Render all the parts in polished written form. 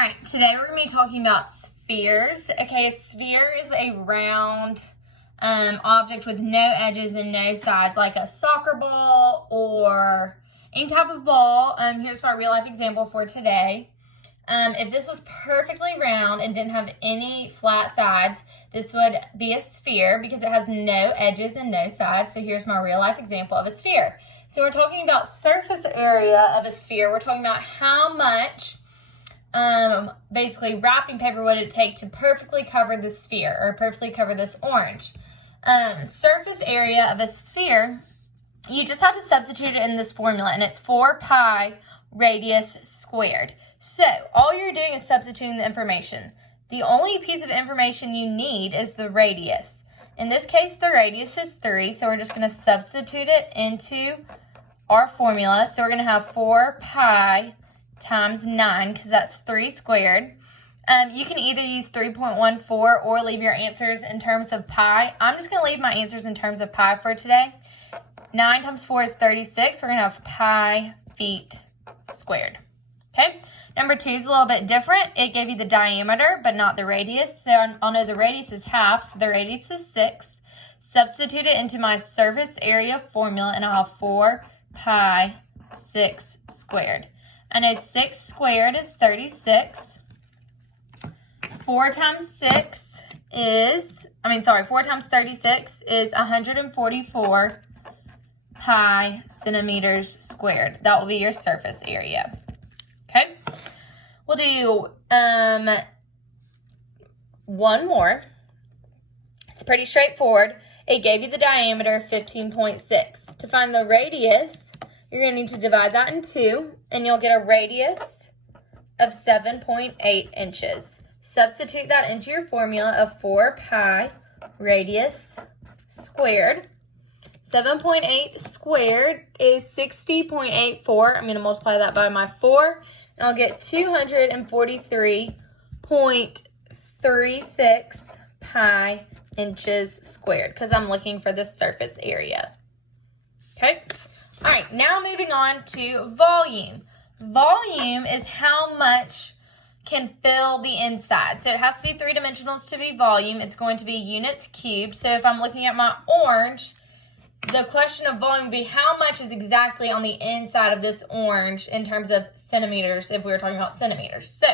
right, today we're going to be talking about spheres. Okay, a sphere is a round object with no edges and no sides, like a soccer ball or any type of ball. Here's my real life example for today. If this was perfectly round and didn't have any flat sides, this would be a sphere because it has no edges and no sides. So here's my real life example of a sphere. So we're talking about surface area of a sphere. We're talking about how much basically wrapping paper would it take to perfectly cover the sphere or perfectly cover this orange. Surface area of a sphere, you just have to substitute it in this formula, and it's 4 pi radius squared. So all you're doing is substituting the information. The only piece of information you need is the radius. In this case, the radius is 3, so we're just going to substitute it into our formula. So we're going to have 4 pi times 9, because that's 3 squared. You can either use 3.14 or leave your answers in terms of pi. I'm just going to leave my answers in terms of pi for today. 9 times 4 is 36. We're going to have pi feet squared. Okay. Number 2 is a little bit different. It gave you the diameter, but not the radius. So I'll know the radius is half, so the radius is 6. Substitute it into my surface area formula, and I'll have 4 pi 6 squared. I know 6 squared is 36. 4 times 36 is 144 pi centimeters squared. That will be your surface area. Okay, we'll do one more. It's pretty straightforward. It gave you the diameter 15.6. To find the radius, you're going to need to divide that in 2, and you'll get a radius of 7.8 inches. Substitute that into your formula of 4 pi radius squared. 7.8 squared is 60.84. I'm going to multiply that by my 4, and I'll get 243.36 pi inches squared, because I'm looking for the surface area. Okay? All right, now moving on to volume. Volume is how much can fill the inside. So it has to be 3-dimensional to be volume. It's going to be units cubed. So if I'm looking at my orange, the question of volume would be how much is exactly on the inside of this orange in terms of centimeters, if we were talking about centimeters. So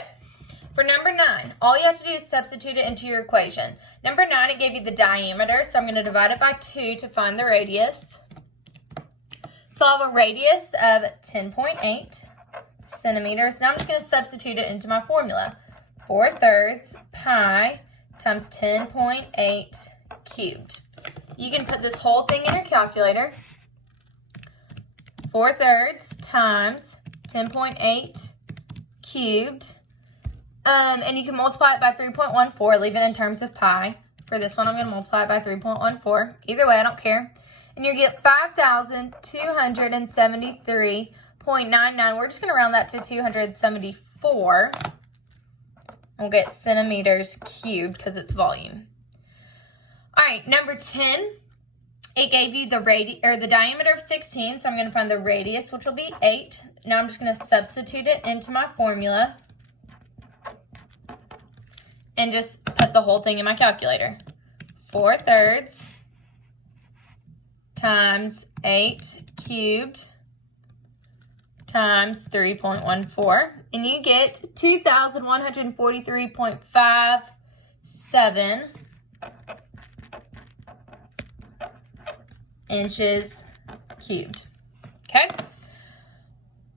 for number 9, all you have to do is substitute it into your equation. Number 9, it gave you the diameter, so I'm going to divide it by 2 to find the radius. So I'll have a radius of 10.8 centimeters. Now I'm just going to substitute it into my formula. 4/3 pi times 10.8 cubed. You can put this whole thing in your calculator. 4/3 times 10.8 cubed. And you can multiply it by 3.14, leave it in terms of pi. For this one, I'm going to multiply it by 3.14. Either way, I don't care. And you get 5,273.99. We're just going to round that to 274. We'll get centimeters cubed because it's volume. All right, number 10, it gave you the diameter of 16, so I'm going to find the radius, which will be 8. Now I'm just going to substitute it into my formula and just put the whole thing in my calculator. 4/3 times 8 cubed times 3.14, and you get 2,143.57 inches cubed. Okay,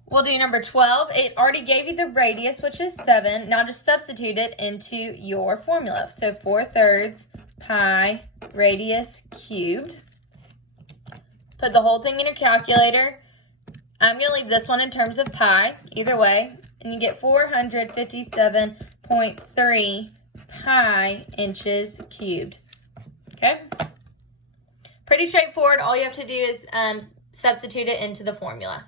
we'll do number 12. It already gave you the radius, which is 7. Now just substitute it into your formula. So 4/3 pi radius cubed. Put the whole thing in your calculator. I'm going to leave this one in terms of pi, either way, and you get 457.3 pi inches cubed. Okay? Pretty straightforward. All you have to do is substitute it into the formula.